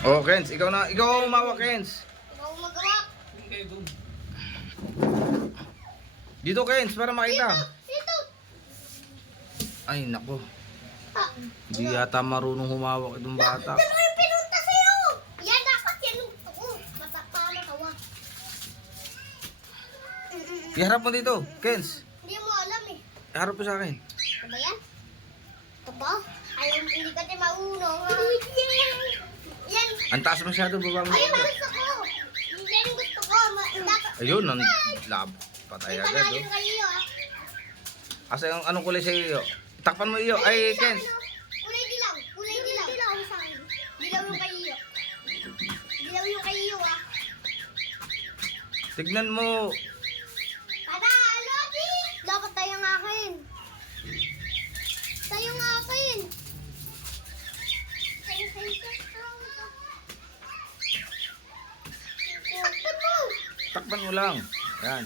Oh, Kens, ikaw na. Ikaw ang umawa, Kens. Ikaw magawa. Dito, Kens, para makita. Dito. Ay, nako. Ah, Hindi yata marunong humawak itong bata. dalawa yung pinunta sa'yo. Yan, dapat yan yung tuko. Matawa. Iharap mo dito, Kens. Hindi mo alam eh. Iharap mo sa akin. Ito ba yan? Ito ba? Ayaw, hindi ka din maunong. Yan. Ang taas masyado, baba mo. Ayun, gusto ko. Yan yung gusto ko. Dapat. Ayun, ang lab. Patay May agad, panalo oh. kayo ah. Asa yung anong kulay sa iyo? Takpan mo iyo. Ay, Kens. Kulay dilaw. Kulay dilaw. Dilaw sa akin. Dilaw yung kayo. Dilaw yung kayo ah. Tignan mo. Panalo, di! Dapat tayo ng akin. Tayo ng akin. Saktan mo! Takpan mo lang. Yan.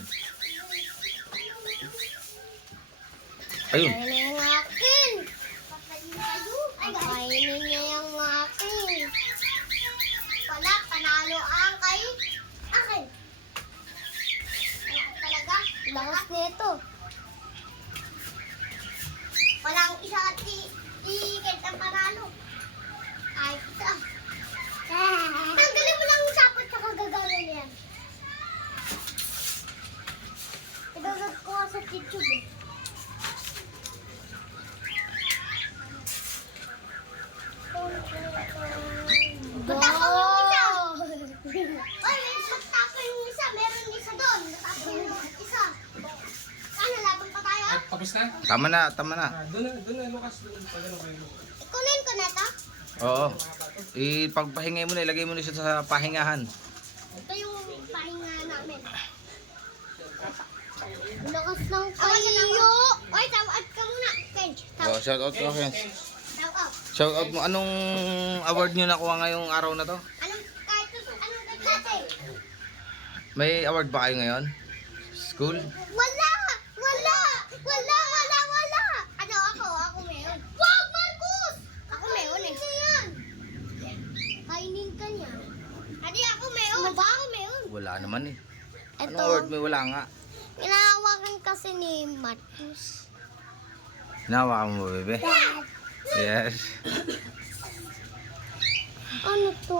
Ayun. Kainin yung akin. Kainin niya yung akin. Wala, panalo ang kay akin. Wala talaga. Lakas nito. Walang isa at ticket ang panalo. Ay, isa. Tanggalin mo lang yung sapat sa kagagano niyan. Idagag ko sa YouTube eh. Matapang yung isa! Oy, matapang yung isa. Meron isa doon. Matapang yung isa. Ano, laban pa tayo? At tapos na? Tama na, tama na. Doon na, Lucas. Doon, pagano kayo. Ikunin ko na to. Oo. Ipagpahingay mo na, ilagay mo na siya sa pahingahan. Ito yung pahinga namin. Lakas ng kayo. Oy, tawad ka muna. Kenj, Oh, shout out ko, Kens. tawad. Shout out mo. Anong award nyo nakuha ngayong araw na to? Kahit anong gagawin? May award ba kayo ngayon? School? Wala! Ano ako meron. Wow, Marcos! Ako meron eh. Kainin ka niya. Hindi ako meron. Ano ba ako meron? Wala naman eh. Ito. Anong award may wala nga? Inahawakan kasi ni Marcos. Nawa mo, bebe? Yes. Ano to?